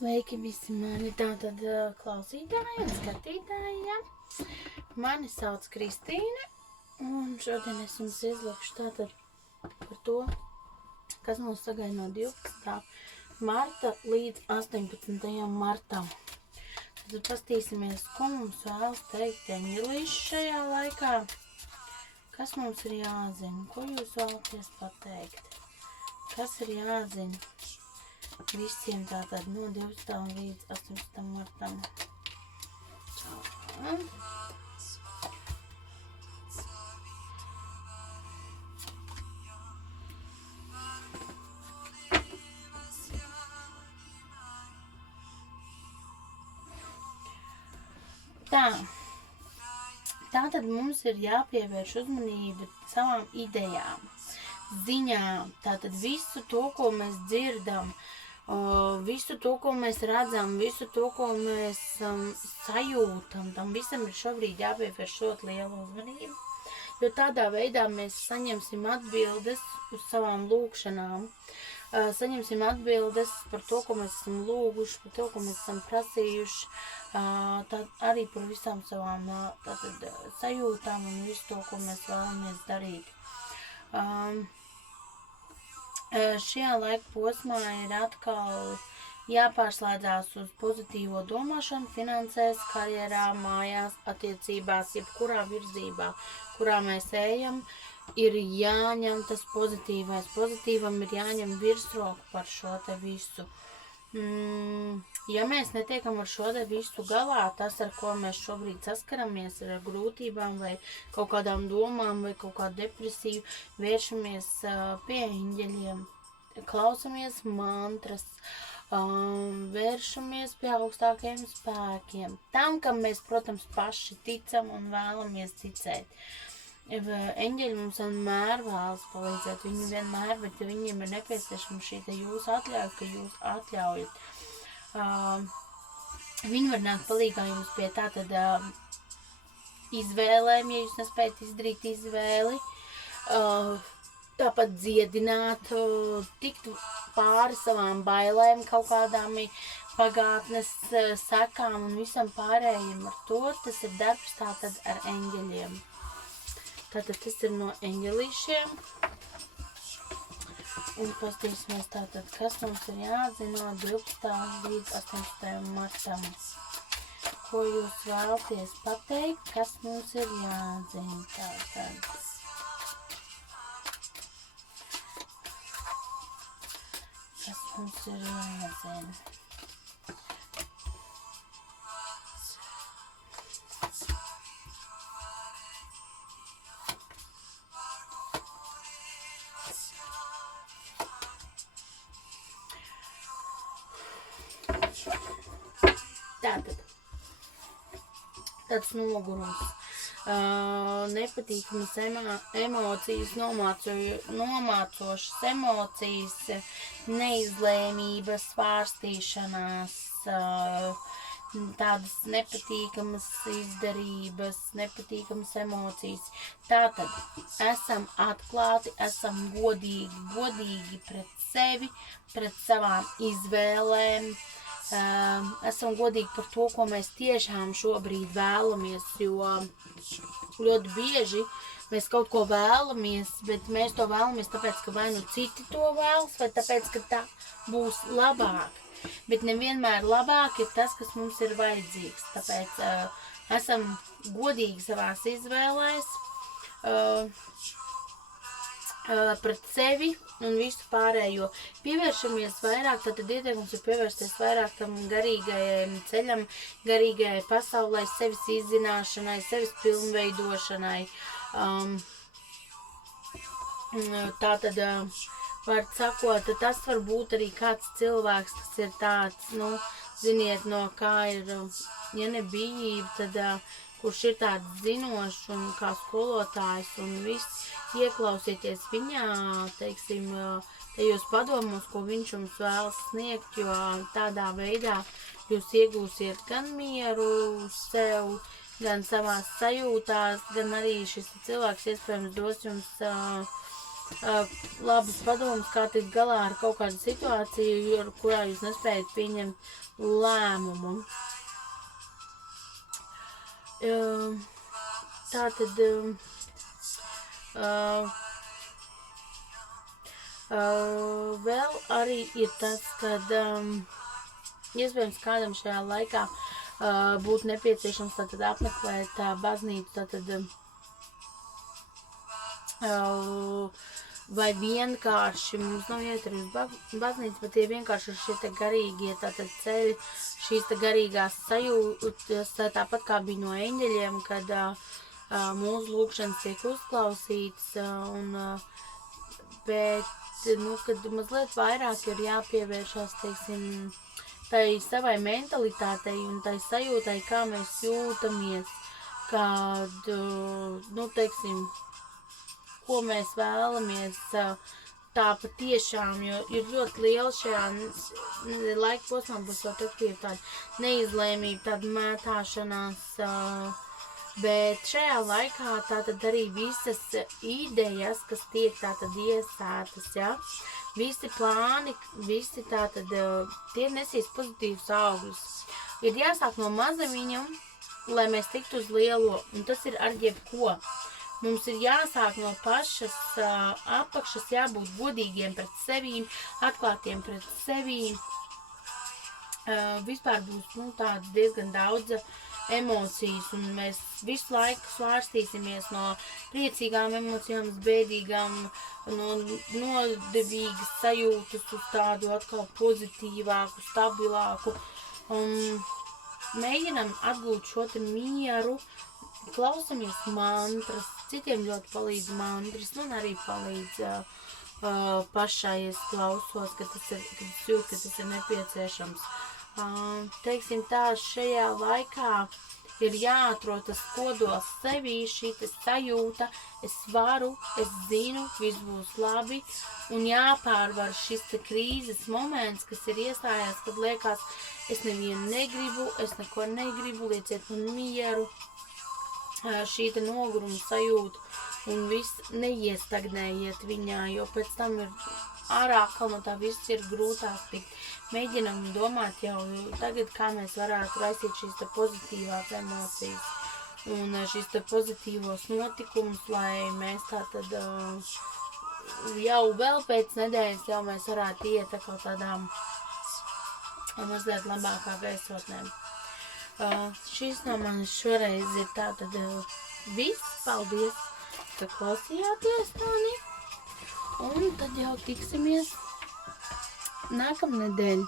Sveiki visi mani tātad klausītāji un skatītāji, ja? Mani sauc Kristīne, un šodien es jums izlikšu tātad par to, kas mūs sagaida no 12. marta līdz 18. martam. Tad pastīsimies, ko mums vēlas teikt eņģelīši šajā laikā, kas mums ir jāzina, ko jūs vēlaties pateikt, kas ir jāzina visiem tātad no 12. līdz 18. martam. Tātad mums ir jāpievērš uzmanība savām idejām, ziņām, tātad visu to, ko mēs dzirdam, visu to, ko mēs redzam, visu to, ko mēs sajūtam, tam visam ir šobrīd jāpievērš ļoti liela uzmanība, jo tādā veidā mēs saņemsim atbildes uz savām lūkšanām, saņemsim atbildes par to, ko mēs esam lūguši, par to, ko mēs esam prasījuši, tad arī par visām savām tātad, sajūtām un visu to, ko mēs vēlamies darīt. Šajā laika posmā ir atkal jāpārslēdzās uz pozitīvo domāšanu, finansēs, karjerā, mājās, attiecībās, jebkurā virzībā, kurā mēs ejam, ir jāņem tas pozitīvais. Pozitīvam ir jāņem virsroku par šo te visu. Ja mēs netiekam ar šo te visu galā, tas, ar ko mēs šobrīd saskaramies, ir ar grūtībām vai kaut kādām domām vai kaut kādu depresiju, vēršamies pie eņģeļiem, klausamies mantras, vēršamies pie augstākajiem spēkiem. Tam, kam mēs, protams, paši ticam un vēlamies ticēt. Eņģeļi mums vienmēr vēlas palīdzēt, viņi vienmēr, bet viņiem ir nepieciešama šī te jūsu atļauja, ka jūs atļaujat. Viņi var nākt palīgā jums pie tātad izvēlēm, ja jūs nespējat izdarīt izvēli, tāpat dziedināt, tikt pāri savām bailēm, kaut kādām pagātnes sekām un visam pārējiem ar to, tas ir darbs tātad ar eņģeļiem. Tātad tas ir no eņģelīšiem. Un pastīsimies tātad, kas mums ir jāzina no 12. līdz 18. martam. Ko jūs vēlaties pateikt, kas mums ir jāzina tātad. Kas mums ir jāzina. Tātad, tāds nogurums, nepatīkamas emocijas, nomācošas emocijas, neizlēmības, svārstīšanās, tādas nepatīkamas izdarības, nepatīkamas emocijas. Tātad, esam atklāti, esam godīgi pret sevi, pret savām izvēlēm, esam godīgi par to, ko mēs tiešām šobrīd vēlamies, jo ļoti bieži mēs kaut ko vēlamies, bet mēs to vēlamies tāpēc, ka vai nu citi to vēlas, vai tāpēc, ka tā būs labāk. Bet nevienmēr labāk ir tas, kas mums ir vajadzīgs. Tāpēc esam godīgi savās izvēlēs, pret sevi un visu pārējo. Pievēršamies vairāk, tātad ieteikums ir pievērsties vairāk tam garīgajai ceļam, garīgajai pasaulē, sevis izzināšanai, sevis pilnveidošanai. Tātad, var sakot, tas var būt arī kāds cilvēks, kas ir tāds, ziniet, no kā ir, ja ne bijība, tad kurš ir tāds zinošs un kā skolotājs un viss, ieklausieties viņā, teiksim, tajos padomos, ko viņš jums vēlas sniegt, jo tādā veidā jūs iegūsiet gan mieru sev, gan savās sajūtās, gan arī šis cilvēks iespējams dos jums labas padomas, kā tikt galā ar kaut kādu situāciju, kurā jūs nespējat pieņemt lēmumu. Tātad vēl arī ir tas, kad iespējams kādam šajā laikā būtu nepieciešams tātad apmeklēt baznīcu, tātad vai vienkārši mums nav jāiet arī uz baznīcu, bet tie vienkārši ir šie te garīgie tātad ceļi, šīs te garīgās sajūtas, tāpat kā bija no eņģeļiem, kad mūsu lūkšanas tiek uzklausīts, bet, kad mazliet vairāk ir jāpievēršās, teiksim, tai savai mentalitātei un tai sajūtai, kā mēs jūtamies, kad, teiksim, ko mēs vēlamies tā patiešām, jo ir ļoti liela šajā laika posmā būs ļoti aktīva tāda neizlēmība, tāda mētāšanās, bet šajā laikā tātad arī visas idejas, kas tiek tātad iesētas, ja, visi plāni, visi tātad, tie nesīs pozitīvus augļus. Ir jāsāk no mazumiņa, lai mēs tiktu uz lielo, un tas ir ar jebko. Mums ir jāsāk no pašas apakšas, jābūt godīgiem pret sevīm, atklātiem pret sevīm. Vispār būs tādas diezgan daudz emocijas, un mēs visu laiku svārstīsimies no priecīgām emocijām, bēdīgām, no nodevīgas sajūtas uz tādu atkal pozitīvāku, stabilāku. Mēģinam atgūt šo te mieru, klausamies mantras, citiem ļoti palīdz mantras, un arī palīdz pašai es klausos, kad es jūtu, ka tas ir nepieciešams. Teiksim tā, šajā laikā ir jāatrod tas kodols sevī, šī sajūta, es varu, es zinu, viss būs labi, un jāpārvar šis krīzes moments, kas ir iestājās, kad liekas, es nevienu negribu, es neko negribu, lieciet man mieru, šī te noguruma sajūta, un viss neiestagnējiet viņā, jo pēc tam ir ārā, no tā viss ir grūtāk tikt. Mēģinam domāt jau tagad, kā mēs varētu raisīt šīs te pozitīvās emocijas un šīs te pozitīvos notikumus, lai mēs tātad jau vēl pēc nedēļas jau mēs varētu iet kaut tādām mazliet labākā gaisotnēm. Šis no manis šoreiz ir tātad viss. Paldies, ka klausījāties mani. Un tad jau tiksimies nākamnedēļ.